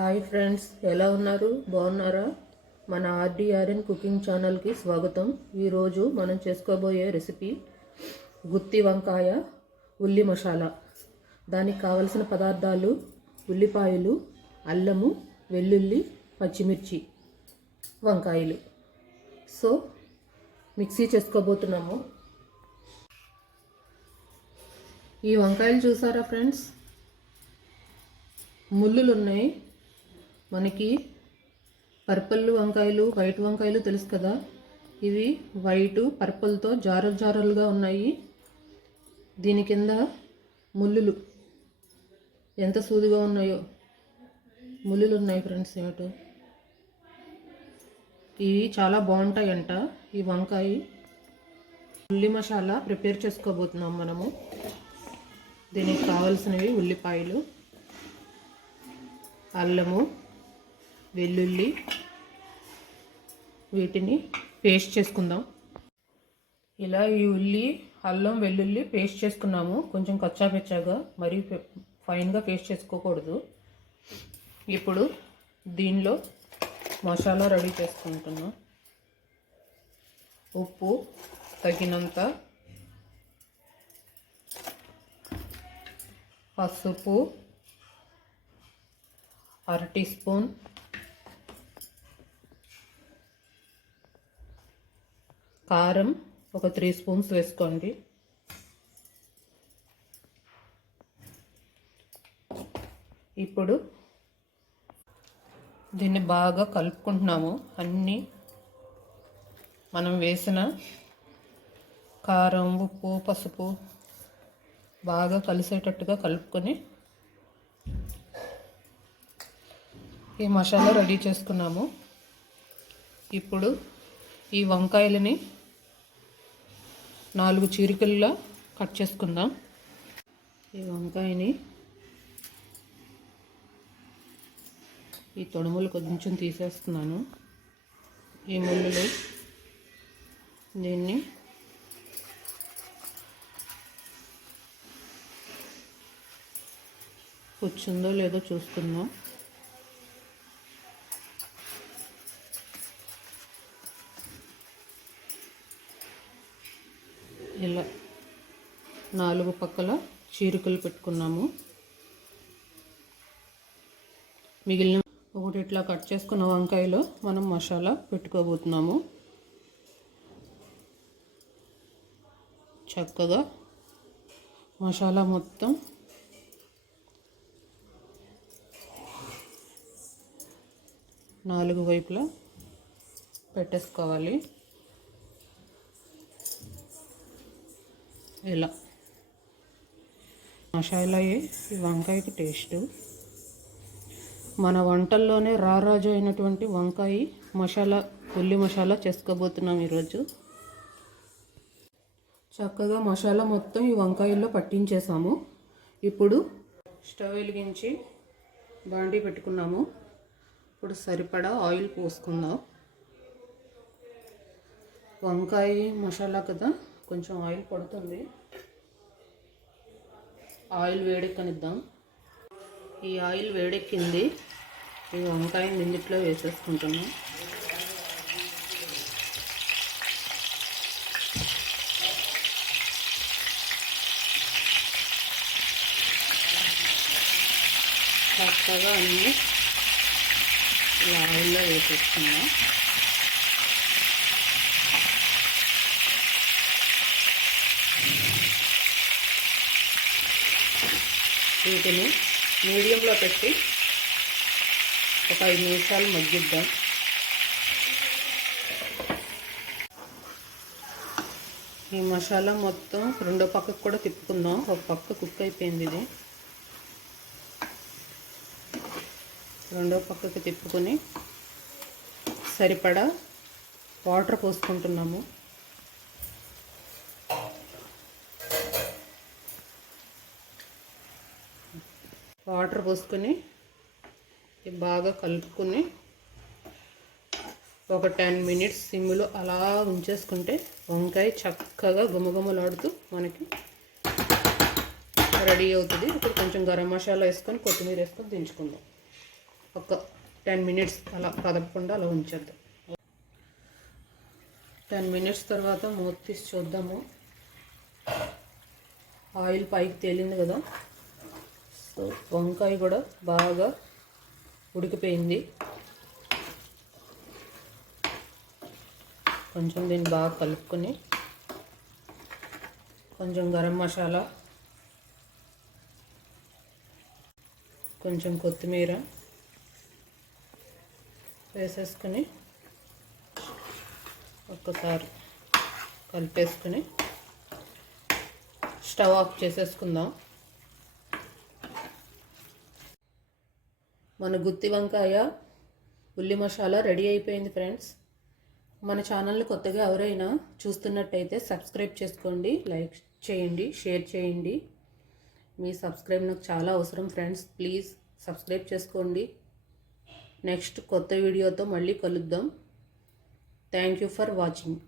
Hi friends, ఎలా ఉన్నారు? బాగున్నారా? మన ఆర్డీఆర్ఎన్ కుకింగ్ ఛానల్కి స్వాగతం. ఈరోజు మనం చేసుకోబోయే రెసిపీ గుత్తి వంకాయ ఉల్లి మసాలా. దానికి కావలసిన పదార్థాలు: ఉల్లిపాయలు, అల్లము, వెల్లుల్లి, పచ్చిమిర్చి, వంకాయలు. సో మిక్సీ చేసుకోబోతున్నాము. ఈ వంకాయలు చూసారా ఫ్రెండ్స్, ముళ్ళులు ఉన్నాయి. మనకి పర్పుల్ వంకాయలు, వైట్ వంకాయలు తెలుసు కదా. ఇవి వైటు పర్పుల్తో జారలు జారలుగా ఉన్నాయి. దీని కింద ముళ్ళులు ఎంత సూదిగా ఉన్నాయో, ముళ్ళులు ఉన్నాయి ఫ్రెండ్స్. ఏమిటో ఇవి చాలా బాగుంటాయంట. ఈ వంకాయ ఉల్లి మసాలా ప్రిపేర్ చేసుకోబోతున్నాం మనము. దీనికి కావాల్సినవి ఉల్లిపాయలు, అల్లము, వెల్లుల్లి. వీటిని పేస్ట్ చేసుకుందాం. ఇలా ఈ ఉల్లి, అల్లం, వెల్లుల్లి పేస్ట్ చేసుకున్నాము. కొంచెం కచ్చాపెచ్చాగా, మరీ ఫైన్గా పేస్ట్ చేసుకోకూడదు. ఇప్పుడు దీనిలో మసాలా రెడీ చేసుకుంటున్నాం. ఉప్పు తగినంత, పసుపు 1/2 టీ స్పూన్, కారం ఒక 3 స్పూన్స్ వేసుకోండి. ఇప్పుడు దీన్ని బాగా కలుపుకుంటున్నాము. అన్నీ మనం వేసిన కారం, ఉప్పు, పసుపు బాగా కలిసేటట్టుగా కలుపుకొని ఈ మసాలా రెడీ చేసుకున్నాము. ఇప్పుడు ఈ వంకాయలని 4 చీరికల్లా కట్ చేసుకుందాం. ఈ వంకాయని ఈ తొడుములు కొంచెం తీసేస్తున్నాను. ఈ ముళ్ళులు దీన్ని కూర్చుందో లేదో చూసుకుందాం. ఇలా 4 పక్కల చీరికలు పెట్టుకున్నాము. మిగిలిన ఒకటి ఇట్లా కట్ చేసుకున్న వంకాయలో మనం మసాలా పెట్టుకోబోతున్నాము. చక్కగా మసాలా మొత్తం నాలుగు వైపులా పెట్టేసుకోవాలి. ఇలా మసాలా ఈ వంకాయకి టేస్ట్. మన వంటల్లోనే రారాజు అయినటువంటి వంకాయ మసాలా, ఉల్లి మసాలా చేసుకోబోతున్నాం ఈరోజు. చక్కగా మసాలా మొత్తం ఈ వంకాయల్లో పట్టించేసాము. ఇప్పుడు స్టవ్ వెలిగించి బాండీ పెట్టుకున్నాము. ఇప్పుడు సరిపడా ఆయిల్ పోసుకుందాం. వంకాయ మసాలా కదా, కొంచెం ఆయిల్ పడుతుంది. ఆయిల్ వేడెక్కనిద్దాం. ఈ ఆయిల్ వేడెక్కింది. ఈ వంకాయ నిందిట్లో వేసేసుకుంటున్నాం. చక్కగా అన్నీ ఇలా ఆయిల్లో వేసేసుకుందాం. వీటిని మీడియంలో పెట్టి ఒక 5 నిమిషాలు మగ్గిద్దాం. ఈ మసాలా మొత్తం రెండో పక్కకు కూడా తిప్పుకుందాం. ఒక పక్క కుక్ అయిపోయింది. ఇది రెండో పక్కకు తిప్పుకొని సరిపడా వాటర్ పోసుకుంటున్నాము. వాటర్ పోసుకొని బాగా కలుపుకొని ఒక 10 మినిట్స్ సిమ్లో అలా ఉంచేసుకుంటే వంకాయ చక్కగా గుమగుమలాడుతూ మనకి రెడీ అవుతుంది. ఇప్పుడు కొంచెం గరం మసాలా వేసుకొని, కొత్తిమీర వేసుకొని దించుకుందాం. ఒక 10 మినిట్స్ అలా కదపకుండా అలా ఉంచేద్దాం. 10 మినిట్స్ తర్వాత మూత తీసి చూద్దాము. ఆయిల్ పైకి తేలింది కదా. సో వంకాయ కూడా బాగా ఉడికిపోయింది. కొంచెం దీన్ని బాగా కలుపుకొని కొంచెం గరం మసాలా, కొంచెం కొత్తిమీర వేసేసుకొని ఒక్కసారి కలిపేసుకొని స్టవ్ ఆఫ్ చేసేసుకుందాం. మన గుత్తి వంకాయ ఉల్లి మసాలా రెడీ అయిపోయింది ఫ్రెండ్స్. మన ఛానల్ని కొత్తగా ఎవరైనా చూస్తున్నట్టయితే సబ్స్క్రైబ్ చేసుకోండి, లైక్ చేయండి, షేర్ చేయండి. మీ సబ్స్క్రైబ్ నాకు చాలా అవసరం ఫ్రెండ్స్. ప్లీజ్ సబ్స్క్రైబ్ చేసుకోండి. నెక్స్ట్ కొత్త వీడియోతో మళ్ళీ కలుద్దాం. Thank you for watching.